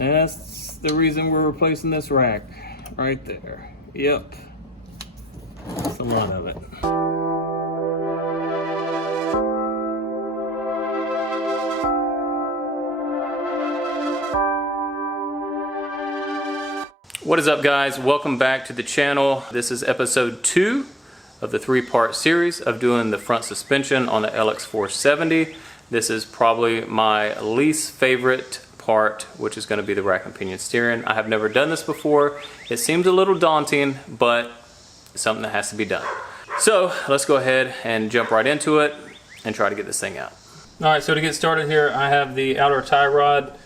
And that's the reason we're replacing this rack right there. Yep. That's a lot of it. What is up, guys? Welcome back to the channel. This is episode 2 of the 3-part series of doing the front suspension on the LX470. This is probably my least favorite part, which is going to be the rack and pinion steering. I have never done this before. It seems a little daunting, but it's something that has to be done. So let's go ahead and jump right into it and try to get this thing out. All right, so to get started here, I have the outer tie rod.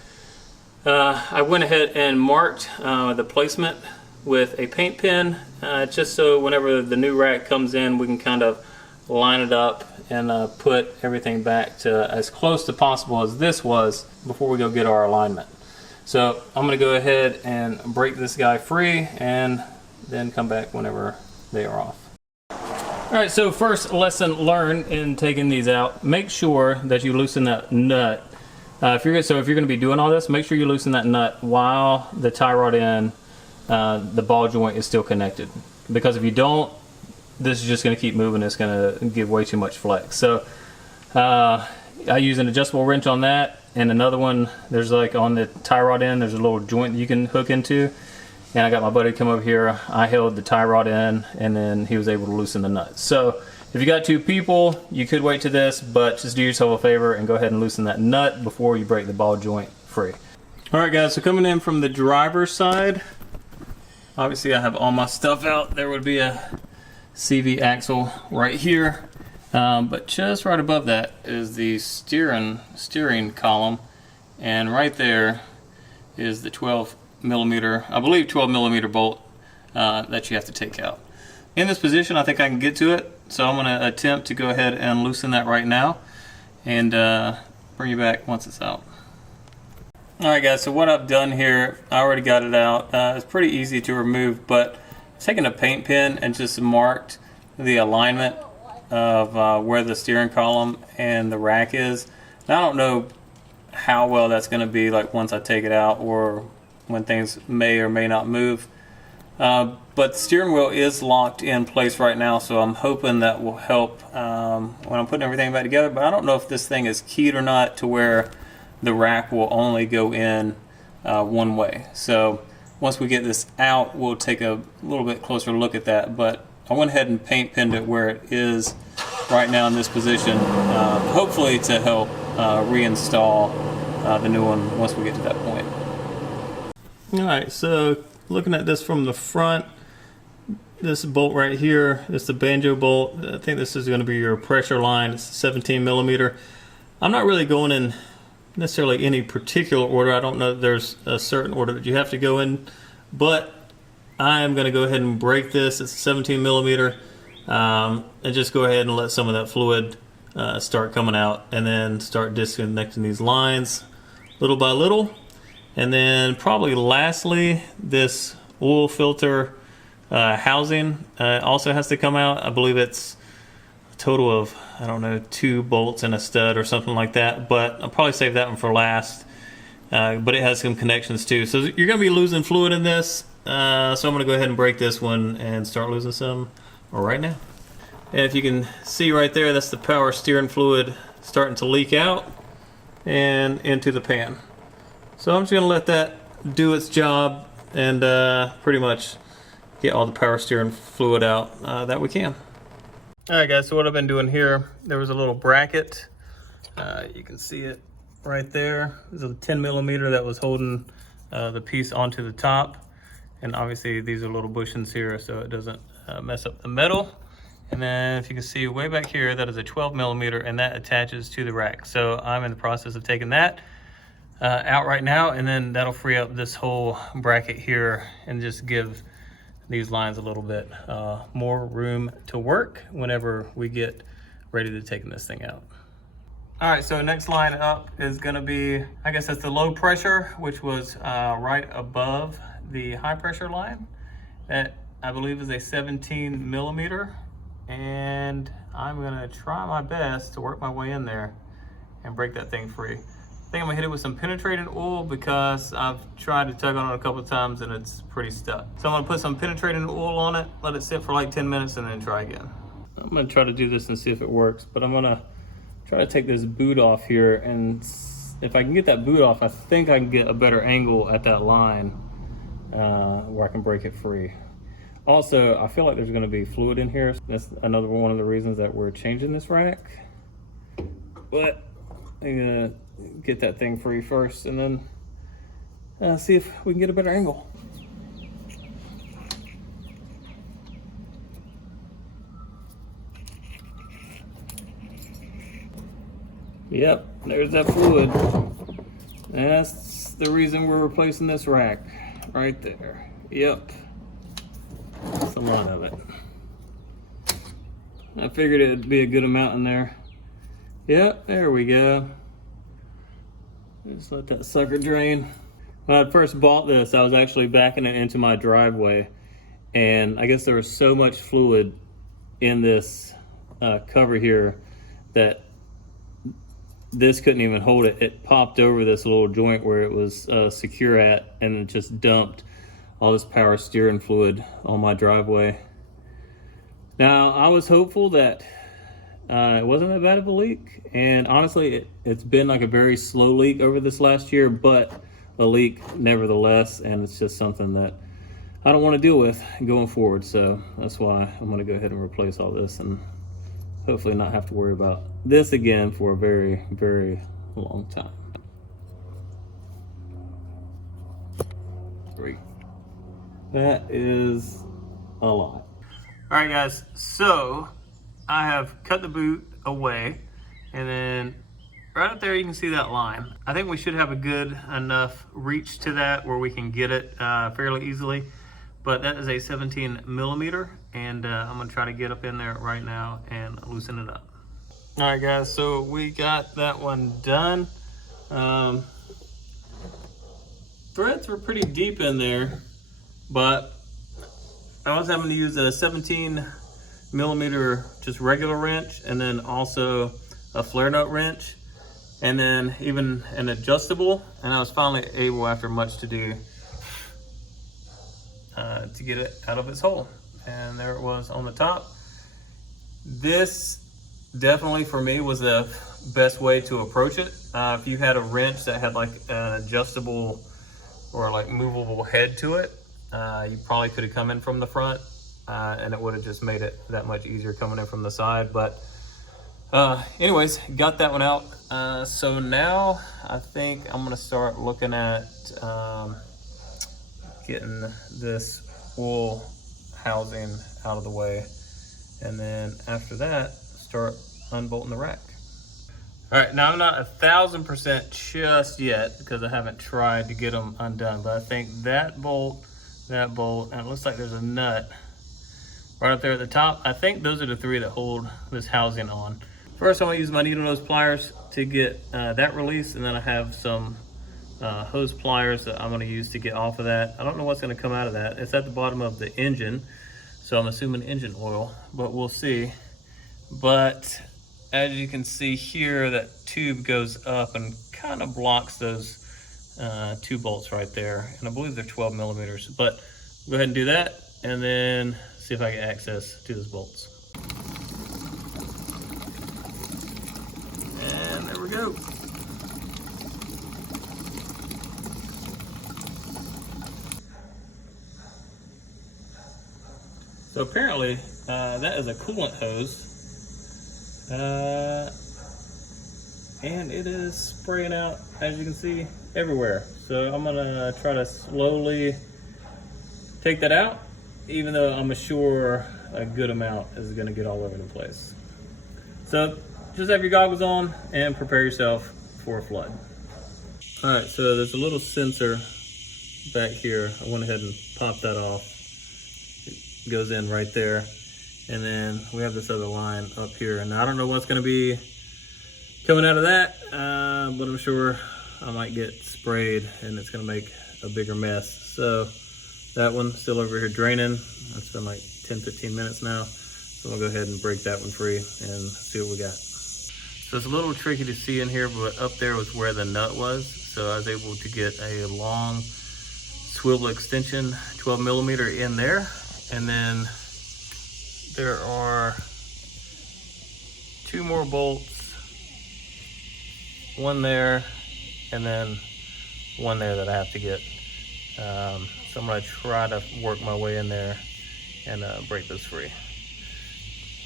I went ahead and marked the placement with a paint pen, just so whenever the new rack comes in, we can kind of line it up and put everything back to as close to possible as this was before we go get our alignment. So I'm going to go ahead and break this guy free and then come back whenever they are off. Alright, so first lesson learned in taking these out, make sure that you loosen that nut. If you're going to be doing all this, make sure you loosen that nut while the tie rod end, the ball joint is still connected. Because if you don't, this is just going to keep moving. It's going to give way too much flex. So I use an adjustable wrench on that, and another one, there's like on the tie rod end, there's a little joint you can hook into. And I got my buddy come over here. I held the tie rod in, and then he was able to loosen the nut. So if you got 2 people, you could wait to this, but just do yourself a favor and go ahead and loosen that nut before you break the ball joint free. Alright guys, so coming in from the driver's side, obviously I have all my stuff out. There would be a CV axle right here, but just right above that is the steering column, and right there is the 12mm, I believe 12mm bolt that you have to take out. In this position, I think I can get to it. So I'm going to attempt to go ahead and loosen that right now and bring you back once it's out. Alright guys, so what I've done here, I already got it out. It's pretty easy to remove, but I've taken a paint pen and just marked the alignment of where the steering column and the rack is. Now, I don't know how well that's going to be like once I take it out or when things may or may not move. But the steering wheel is locked in place right now, so I'm hoping that will help when I'm putting everything back together. But I don't know if this thing is keyed or not to where the rack will only go in one way. So once we get this out, we'll take a little bit closer look at that. But I went ahead and paint pinned it where it is right now in this position, hopefully to help reinstall the new one once we get to that point. Alright, so looking at this from the front, this bolt right here is the banjo bolt. I think this is going to be your pressure line. It's 17mm. I'm not really going in necessarily any particular order. I don't know that there's a certain order that you have to go in, but I'm going to go ahead and break this. It's 17mm, and just go ahead and let some of that fluid start coming out, and then start disconnecting these lines little by little. And then probably lastly, this oil filter housing also has to come out. I believe it's a total of, I don't know, 2 bolts and a stud or something like that, but I'll probably save that one for last. But it has some connections too. So you're going to be losing fluid in this, so I'm going to go ahead and break this one and start losing some right now. And if you can see right there, that's the power steering fluid starting to leak out and into the pan. So I'm just going to let that do its job and pretty much get all the power steering fluid out that we can. Alright guys, so what I've been doing here, there was a little bracket. You can see it right there. There's a 10mm that was holding the piece onto the top. And obviously these are little bushings here so it doesn't mess up the metal. And then if you can see way back here, that is a 12mm and that attaches to the rack. So I'm in the process of taking that out right now, and then that'll free up this whole bracket here and just give these lines a little bit more room to work whenever we get ready to take this thing out. All right, so next line up is going to be, I guess that's the low pressure, which was right above the high pressure line. That I believe is a 17mm, and I'm going to try my best to work my way in there and break that thing free. think I'm gonna hit it with some penetrating oil because I've tried to tug on it a couple of times and it's pretty stuck. So I'm gonna put some penetrating oil on it, let it sit for like 10 minutes and then try again. I'm gonna try to do this and see if it works, but I'm gonna try to take this boot off here, and if I can get that boot off, I think I can get a better angle at that line where I can break it free. Also, I feel like there's gonna be fluid in here. That's another one of the reasons that we're changing this rack. But I'm gonna get that thing free first and then see if we can get a better angle. Yep, there's that fluid. That's the reason we're replacing this rack right there. Yep, that's a lot of it. I figured it'd be a good amount in there. Yep, there we go. Just let that sucker drain. When I first bought this, I was actually backing it into my driveway, and I guess there was so much fluid in this cover here that this couldn't even hold it. It popped over this little joint where it was secure at, and it just dumped all this power steering fluid on my driveway. Now, I was hopeful that it wasn't that bad of a leak, and honestly, it's been like a very slow leak over this last year, but a leak nevertheless, and it's just something that I don't want to deal with going forward. So that's why I'm going to go ahead and replace all this and hopefully not have to worry about this again for a very, very long time. Great. That is a lot. All right, guys, so I have cut the boot away, and then right up there you can see that line. I think we should have a good enough reach to that where we can get it fairly easily, but that is a 17 millimeter, and I'm gonna try to get up in there right now and loosen it up. All right, guys, so we got that one done. Threads were pretty deep in there, but I was having to use a 17 millimeter just regular wrench, and then also a flare nut wrench, and then even an adjustable, and I was finally able, after much to do, to get it out of its hole, and there it was on the top. This definitely for me was the best way to approach it. If you had a wrench that had like an adjustable or like movable head to it, you probably could have come in from the front, and it would have just made it that much easier coming in from the side. But anyways, got that one out. So now I think I'm gonna start looking at getting this wool housing out of the way, and then after that start unbolting the rack. All right, now I'm not 1,000% just yet because I haven't tried to get them undone, but I think that bolt, and it looks like there's a nut right up there at the top. I think those are the three that hold this housing on. First, I'm gonna use my needle nose pliers to get that release, and then I have some hose pliers that I'm gonna use to get off of that. I don't know what's gonna come out of that. It's at the bottom of the engine, so I'm assuming engine oil, but we'll see. But as you can see here, that tube goes up and kind of blocks those two bolts right there, and I believe they're 12 millimeters. But go ahead and do that, and then see if I get access to those bolts. And there we go. So apparently that is a coolant hose, and it is spraying out, as you can see, everywhere. So I'm gonna try to slowly take that out, even though I'm sure a good amount is gonna get all over the place. So just have your goggles on and prepare yourself for a flood. All right, so there's a little sensor back here. I went ahead and popped that off. It goes in right there. And then we have this other line up here. And I don't know what's gonna be coming out of that, but I'm sure I might get sprayed and it's gonna make a bigger mess. So that one's still over here draining. It's been like 10, 15 minutes now. So we'll go ahead and break that one free and see what we got. So it's a little tricky to see in here, but up there was where the nut was. So I was able to get a long swivel extension, 12 millimeter in there. And then there are 2 more bolts, one there, and then one there that I have to get. So I'm gonna try to work my way in there and break those free.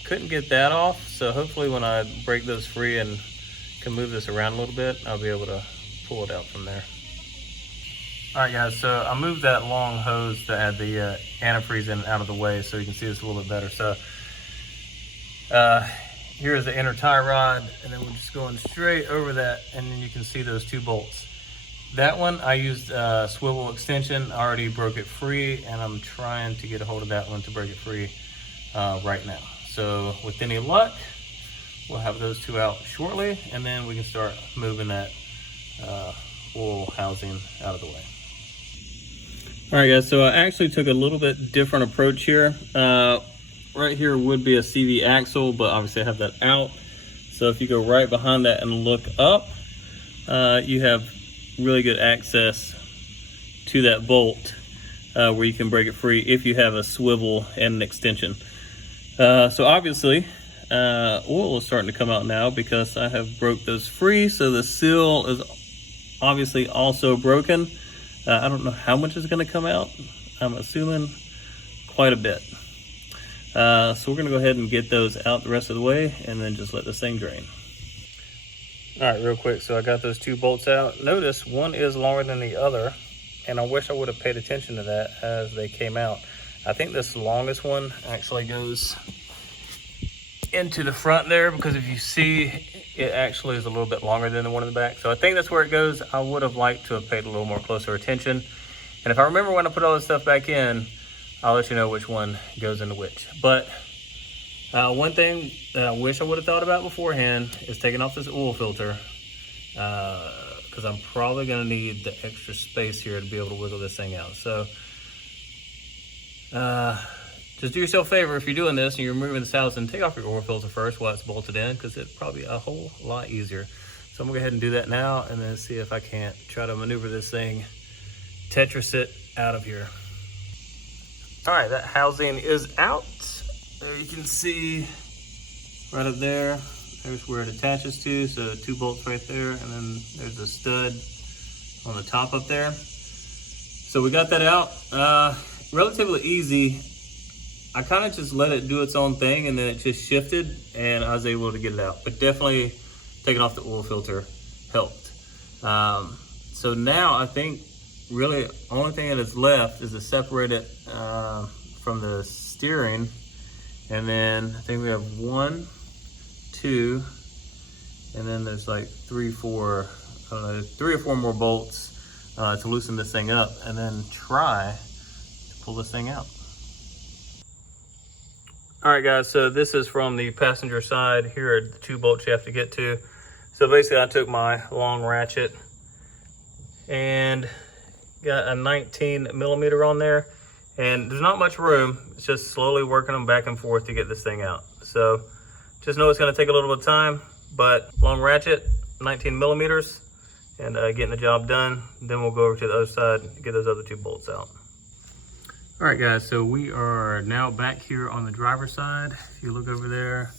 Couldn't get that off, so hopefully when I break those free and can move this around a little bit, I'll be able to pull it out from there. All right guys, so I moved that long hose that had the antifreeze in out of the way so you can see this a little bit better. So here's the inner tie rod, and then we're just going straight over that, and then you can see those 2 bolts. That one I used swivel extension. I already broke it free, and I'm trying to get a hold of that one to break it free right now. So with any luck, we'll have those 2 out shortly, and then we can start moving that oil housing out of the way. All right guys, so I actually took a little bit different approach here. Right here would be a CV axle, but obviously I have that out. So if you go right behind that and look up, you have really good access to that bolt where you can break it free if you have a swivel and an extension. So obviously oil is starting to come out now because I have broke those free. So the seal is obviously also broken. I don't know how much is going to come out. I'm assuming quite a bit. So we're going to go ahead and get those out the rest of the way and then just let this thing drain. All right, real quick. So I got those 2 bolts out. Notice one is longer than the other, and I wish I would have paid attention to that as they came out. I think this longest one actually goes into the front there, because if you see, it actually is a little bit longer than the one in the back. So I think that's where it goes. I would have liked to have paid a little more closer attention. And if I remember when I put all this stuff back in, I'll let you know which one goes into which. But one thing that I wish I would have thought about beforehand is taking off this oil filter, because I'm probably going to need the extra space here to be able to wiggle this thing out. So just do yourself a favor if you're doing this and you're removing this housing, take off your oil filter first while it's bolted in, because it's probably a whole lot easier. So I'm gonna go ahead and do that now, and then see if I can't try to maneuver this thing, Tetris it out of here. All right, that housing is out. There you can see right up there, there's where it attaches to. So 2 bolts right there, and then there's a stud on the top up there. So we got that out. Relatively easy. I kind of just let it do its own thing, and then it just shifted and I was able to get it out. But definitely taking off the oil filter helped. So now I think really the only thing that is left is to separate it from the steering. And then I think we have 1, 2, and then there's like 3 or 4 more bolts to loosen this thing up, and then try to pull this thing out. All right guys, so this is from the passenger side. Here are the 2 bolts you have to get to. So basically I took my long ratchet and got a 19 millimeter on there, and there's not much room. It's just slowly working them back and forth to get this thing out. So just know it's gonna take a little bit of time, but long ratchet, 19 millimeters, and getting the job done. Then we'll go over to the other side and get those other 2 bolts out. All right guys, so we are now back here on the driver's side. If you look over there,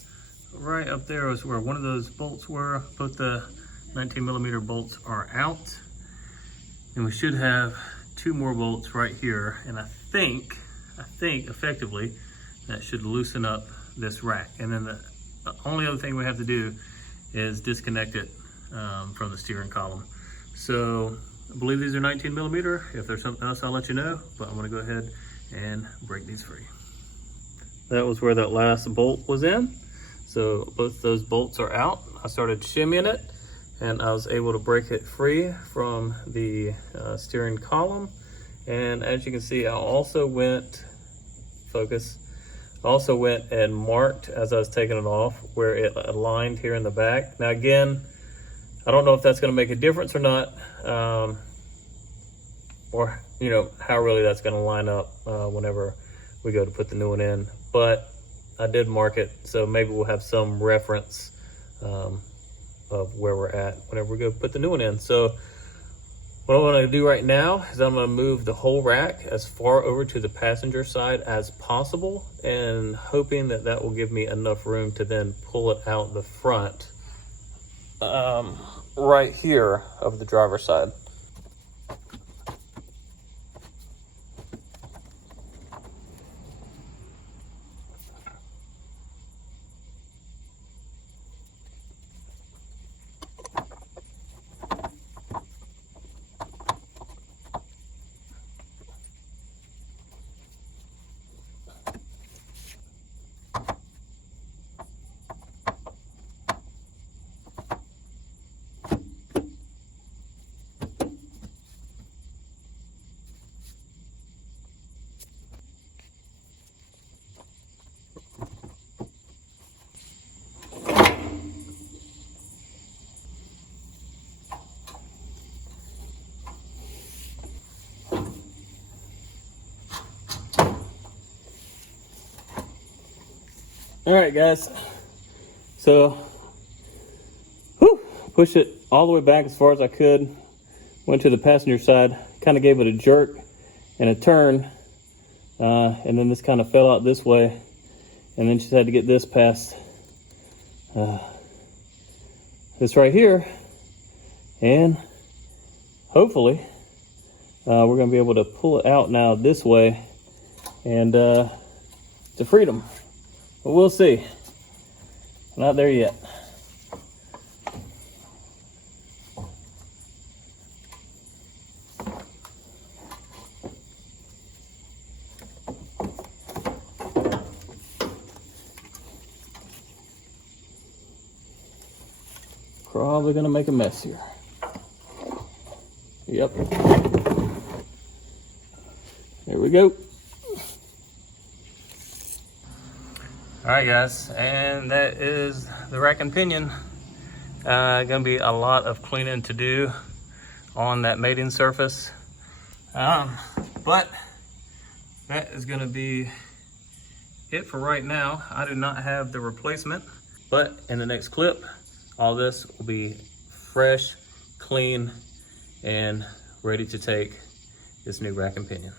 right up there is where one of those bolts were. Both the 19 millimeter bolts are out. And we should have 2 more bolts right here. And I think effectively that should loosen up this rack. And then the only other thing we have to do is disconnect it from the steering column. So I believe these are 19 millimeter. If there's something else, I'll let you know, but I'm gonna go ahead and break these free. That was where that last bolt was in. So both those bolts are out. I started shimmying it, and I was able to break it free from the steering column. And as you can see, I also went, and marked as I was taking it off where it aligned here in the back. Now again, I don't know if that's gonna make a difference or not, or you know, how really that's gonna line up whenever we go to put the new one in. But I did mark it, so maybe we'll have some reference of where we're at whenever we go put the new one in. So what I'm going to do right now is I'm going to move the whole rack as far over to the passenger side as possible, and hoping that that will give me enough room to then pull it out the front right here of the driver's side. All right, guys, so pushed it all the way back as far as I could, went to the passenger side, kind of gave it a jerk and a turn, and then this kind of fell out this way, and then just had to get this past this right here, and hopefully we're going to be able to pull it out now this way and to freedom. But we'll see. Not there yet. Probably gonna make a mess here. Yep. There we go. All right, guys, and that is the rack and pinion. Gonna be a lot of cleaning to do on that mating surface, but that is gonna be it for right now. I do not have the replacement, but in the next clip, all this will be fresh, clean, and ready to take this new rack and pinion.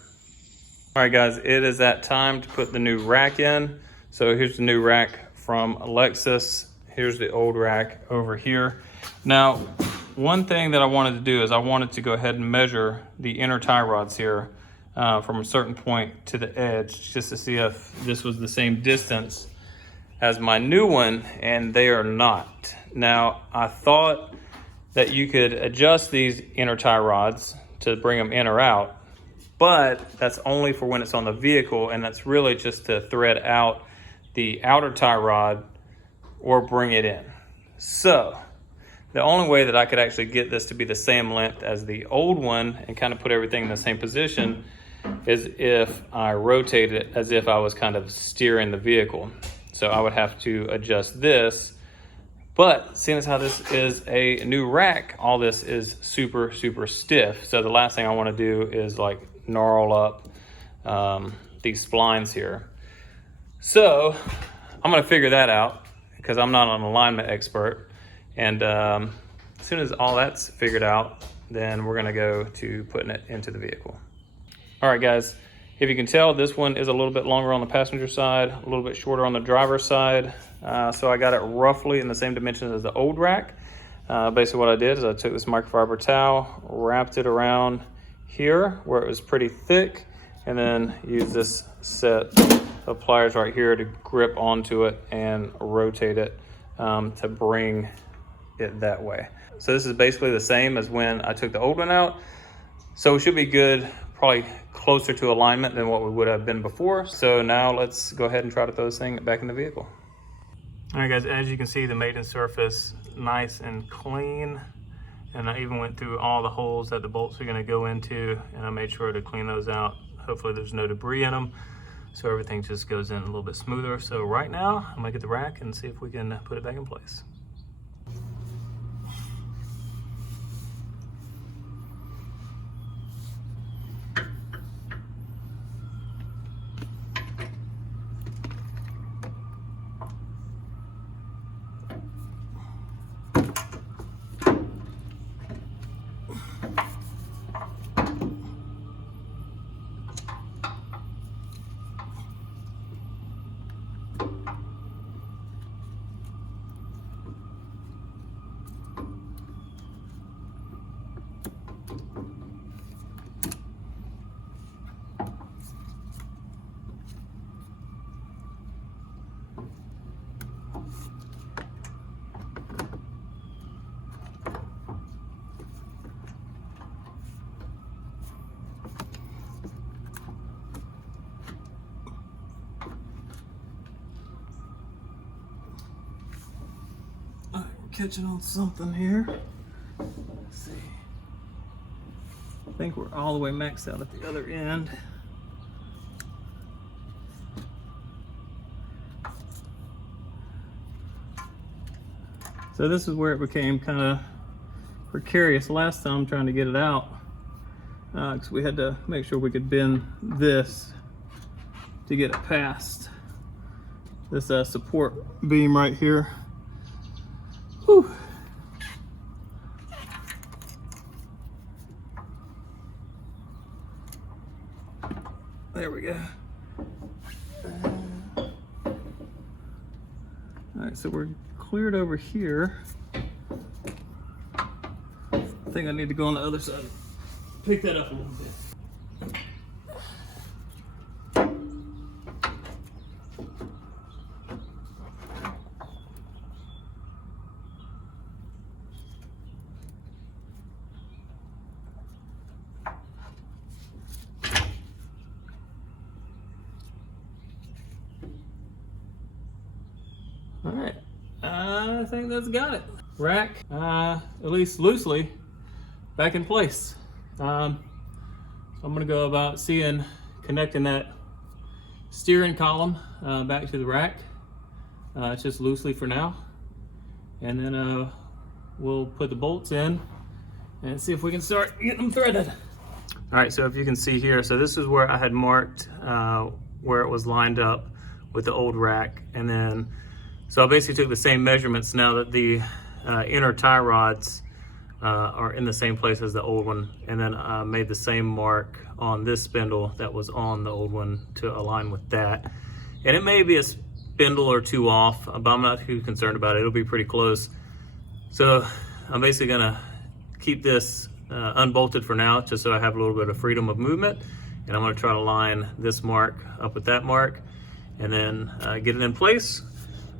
All right, guys, it is that time to put the new rack in. So here's the new rack from Lexus. Here's the old rack over here. Now, one thing that I wanted to do is I wanted to go ahead and measure the inner tie rods here from a certain point to the edge, just to see if this was the same distance as my new one, and they are not. Now, I thought that you could adjust these inner tie rods to bring them in or out, but that's only for when it's on the vehicle, and that's really just to thread out the outer tie rod or bring it in. So the only way that I could actually get this to be the same length as the old one and kind of put everything in the same position is if I rotate it as if I was kind of steering the vehicle. So I would have to adjust this, but seeing as how this is a new rack, all this is super, super stiff. So the last thing I want to do is like gnarl up these splines here. So I'm going to figure that out because I'm not an alignment expert. And as soon as all that's figured out, then we're going to go to putting it into the vehicle. All right, guys, if you can tell, this one is a little bit longer on the passenger side, a little bit shorter on the driver's side. So I got it roughly in the same dimensions as the old rack. Basically what I did is I took this microfiber towel, wrapped it around here where it was pretty thick, and then used this set of pliers right here to grip onto it and rotate it to bring it that way. So this is basically the same as when I took the old one out. So it should be good, probably closer to alignment than what we would have been before. So now let's go ahead and try to throw this thing back in the vehicle. All right, guys, as you can see, the mating surface nice and clean. And I even went through all the holes that the bolts are gonna go into, and I made sure to clean those out. Hopefully there's no debris in them, so everything just goes in a little bit smoother. So right now, I'm gonna get the rack and see if we can put it back in place. catching on something here. Let's see. I think we're all the way maxed out at the other end. So this is where it became kind of precarious last time trying to get it out, because we had to make sure we could bend this to get it past this support beam right here. Whew. There we go. All right, so we're cleared over here. I think I need to go on the other side. Pick that up a little bit. All right, I think that's got it. Rack, at least loosely, back in place. So I'm gonna go about connecting that steering column back to the rack. It's just loosely for now. And then we'll put the bolts in and see if we can start getting them threaded. All right, so if you can see here, so this is where I had marked where it was lined up with the old rack. And then, so I basically took the same measurements now that the inner tie rods are in the same place as the old one, and then I made the same mark on this spindle that was on the old one to align with that. And it may be a spindle or two off, but I'm not too concerned about it. It'll be pretty close. So I'm basically gonna keep this unbolted for now, just so I have a little bit of freedom of movement. And I'm gonna try to line this mark up with that mark, and then get it in place,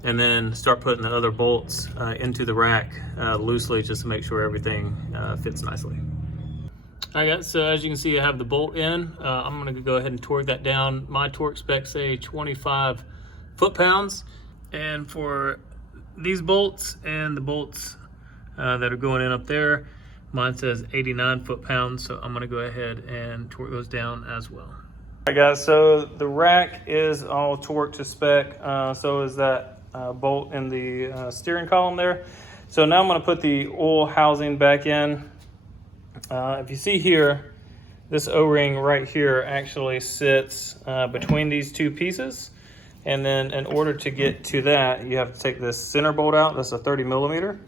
and then start putting the other bolts into the rack loosely, just to make sure everything fits nicely. All right guys, so as you can see, I have the bolt in. I'm gonna go ahead and torque that down. My torque specs say 25 foot-pounds. And for these bolts and the bolts that are going in up there, mine says 89 foot-pounds. So I'm gonna go ahead and torque those down as well. All right guys, so the rack is all torqued to spec. So is that bolt in the steering column there. So now I'm going to put the oil housing back in. If you see here, this O-ring right here actually sits between these two pieces. And then in order to get to that, you have to take this center bolt out. That's a 30 millimeter.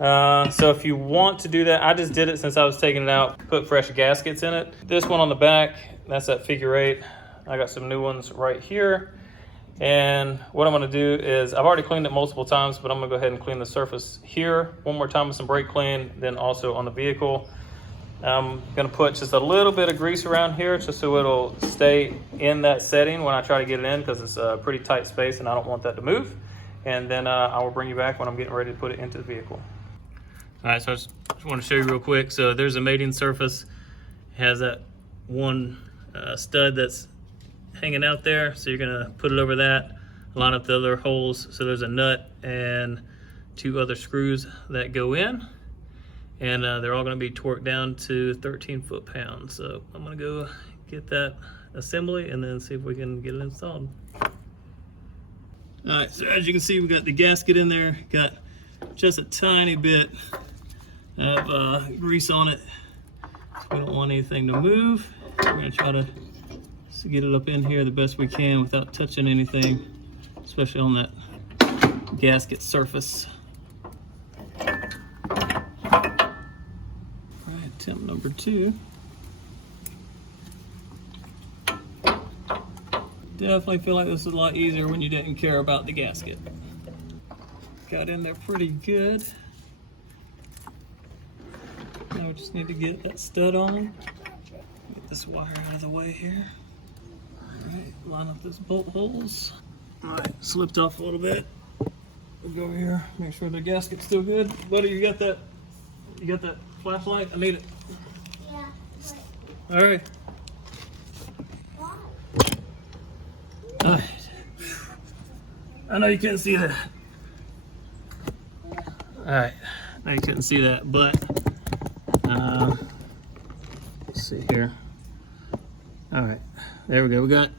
So if you want to do that, I just did it since I was taking it out, put fresh gaskets in it. This one on the back, that's that figure 8. I got some new ones right here. And what I'm gonna do is, I've already cleaned it multiple times, but I'm gonna go ahead and clean the surface here one more time with some brake clean, then also on the vehicle. I'm gonna put just a little bit of grease around here, just so it'll stay in that setting when I try to get it in, because it's a pretty tight space and I don't want that to move. And then I will bring you back when I'm getting ready to put it into the vehicle. All right, so I just want to show you real quick. So there's a mating surface. It has that one stud that's hanging out there, so you're gonna put it over that, line up the other holes. So there's a nut and 2 other screws that go in, and they're all gonna be torqued down to 13 foot-pounds. So I'm gonna go get that assembly and then see if we can get it installed. All right, so as you can see, we got the gasket in there, got just a tiny bit of grease on it. So we don't want anything to move. We're gonna try to get it up in here the best we can without touching anything, especially on that gasket surface. All right, attempt number 2. Definitely feel like this is a lot easier when you didn't care about the gasket. Got in there pretty good. Now we just need to get that stud on. Get this wire out of the way here. Alright, line up those bolt holes. Alright, slipped off a little bit. We'll go over here, make sure the gasket's still good. Buddy, you got that flashlight? I need it. Yeah. Alright. Alright. I know you couldn't see that. All right, now you couldn't see that, but let's see here. All right, there we go. We got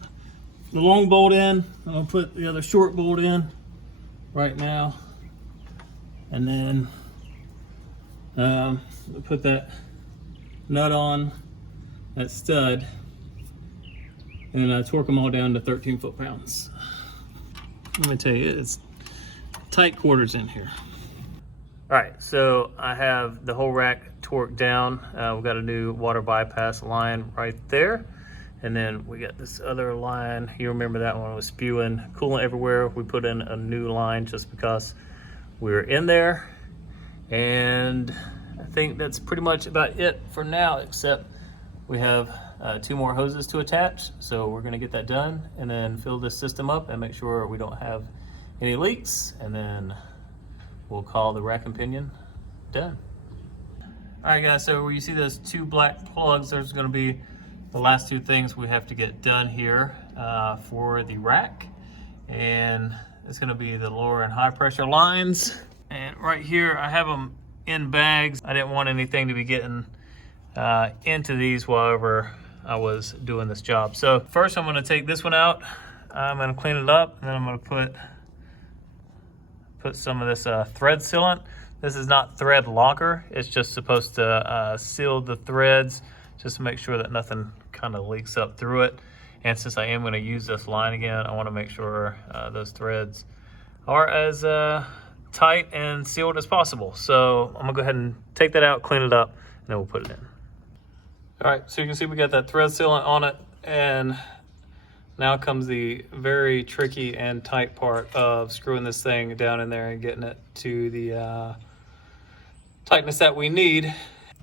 the long bolt in. I'm gonna put the other short bolt in right now, and then put that nut on that stud, and torque them all down to 13 foot-pounds. Let me tell you, it's tight quarters in here. All right, so I have the whole rack torqued down. We've got a new water bypass line right there. And then we got this other line. You remember that one was spewing coolant everywhere. We put in a new line just because we were in there. And I think that's pretty much about it for now, except we have 2 more hoses to attach. So we're gonna get that done and then fill this system up and make sure we don't have any leaks. And then we'll call the rack and pinion done. All right guys, so where you see those 2 black plugs, there's gonna be the last 2 things we have to get done here for the rack. And it's gonna be the lower and high pressure lines. And right here, I have them in bags. I didn't want anything to be getting into these while I was doing this job. So first I'm gonna take this one out. I'm gonna clean it up, and then I'm gonna put some of this thread sealant. This is not thread locker. It's just supposed to seal the threads just to make sure that nothing kind of leaks up through it. And since I am gonna use this line again, I wanna make sure those threads are as tight and sealed as possible. So I'm gonna go ahead and take that out, clean it up, and then we'll put it in. All right, so you can see we got that thread sealant on it, and now comes the very tricky and tight part of screwing this thing down in there and getting it to the tightness that we need.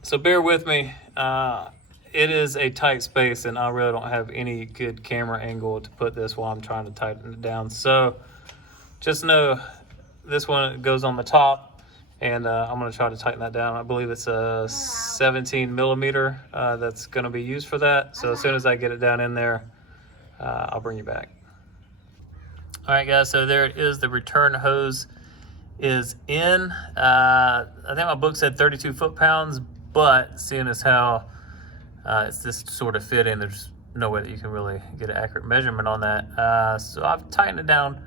So bear with me. It is a tight space, and I really don't have any good camera angle to put this while I'm trying to tighten it down. So just know this one goes on the top, and I'm gonna try to tighten that down. I believe it's a 17 millimeter that's gonna be used for that. So as soon as I get it down in there, I'll bring you back. All right guys, so there it is. The return hose is in. I think my book said 32 foot-pounds, but seeing as how it's this sort of fitting, there's no way that you can really get an accurate measurement on that. So I've tightened it down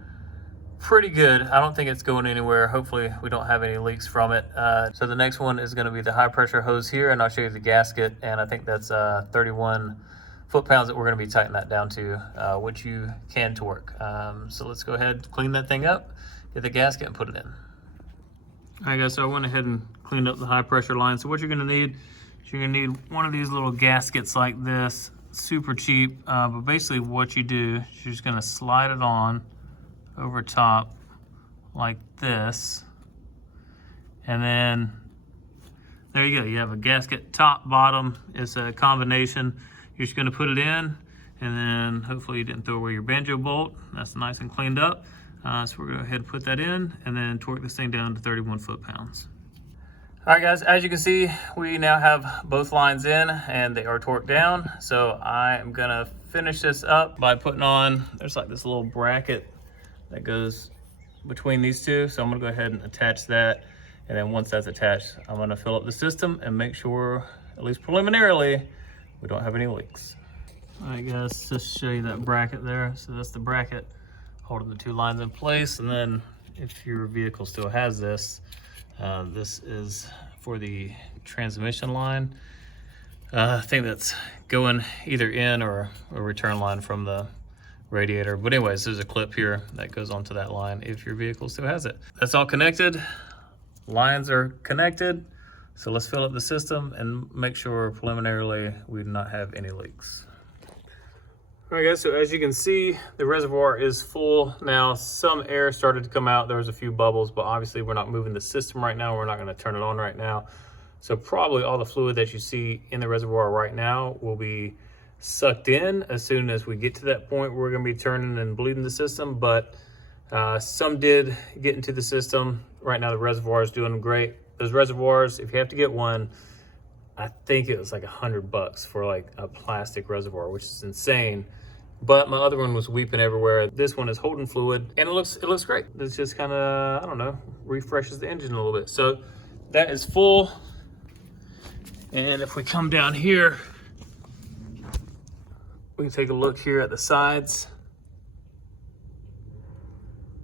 pretty good. I don't think it's going anywhere. Hopefully we don't have any leaks from it. So the next one is going to be the high pressure hose here, and I'll show you the gasket, and I think that's 31 foot-pounds that we're going to be tightening that down to, which you can torque. So let's go ahead, clean that thing up, get the gasket, and put it in. All right guys, so I went ahead and cleaned up the high pressure line. So what you're going to need is you're going to need one of these little gaskets like this. Super cheap, but basically what you do is you're just going to slide it on over top like this, and then there you go. You have a gasket, top, bottom. It's a combination. You're just gonna put it in, and then hopefully you didn't throw away your banjo bolt. That's nice and cleaned up. So we're gonna go ahead and put that in, and then torque this thing down to 31 foot-pounds. All right guys, as you can see, we now have both lines in and they are torqued down. So I am gonna finish this up by putting on, there's like this little bracket that goes between these two. So I'm gonna go ahead and attach that. And then once that's attached, I'm gonna fill up the system and make sure, at least preliminarily, we don't have any leaks. All right guys, just show you that bracket there. So that's the bracket holding the 2 lines in place. And then if your vehicle still has this, this is for the transmission line. I think that's going either in or a return line from the radiator. But anyways, there's a clip here that goes onto that line if your vehicle still has it. That's all connected. Lines are connected. So let's fill up the system and make sure preliminarily we do not have any leaks. All right guys, so as you can see, the reservoir is full now. Some air started to come out. There was a few bubbles, but obviously we're not moving the system right now. We're not gonna turn it on right now. So probably all the fluid that you see in the reservoir right now will be sucked in as soon as we get to that point where we're gonna be turning and bleeding the system. But some did get into the system. Right now the reservoir is doing great. Those reservoirs, if you have to get one, I think it was like $100 for like a plastic reservoir, which is insane. but my other one was weeping everywhere. This one is holding fluid, and it looks great. It's just kind of, I don't know, refreshes the engine a little bit. So that is full. And if we come down here, we can take a look here at the sides.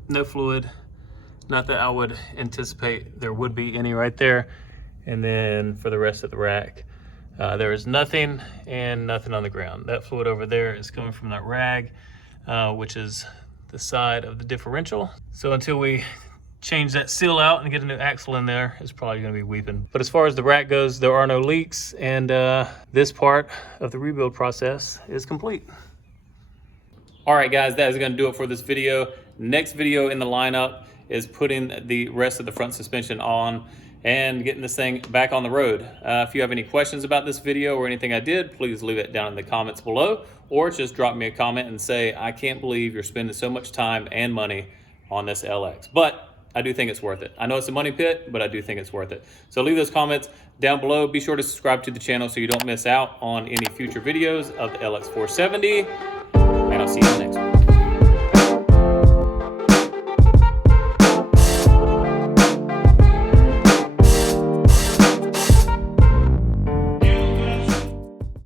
No fluid. Not that I would anticipate there would be any right there. And then for the rest of the rack, there is nothing and nothing on the ground. That fluid over there is coming from that rag, which is the side of the differential. So until we change that seal out and get a new axle in there, it's probably gonna be weeping. But as far as the rack goes, there are no leaks, and this part of the rebuild process is complete. All right, guys, that is gonna do it for this video. Next video in the lineup is putting the rest of the front suspension on and getting this thing back on the road. If you have any questions about this video or anything I did, please leave it down in the comments below, or just drop me a comment and say, I can't believe you're spending so much time and money on this LX. But I do think it's worth it. I know it's a money pit, but I do think it's worth it. So leave those comments down below. Be sure to subscribe to the channel so you don't miss out on any future videos of the LX470. And I'll see you in the next one.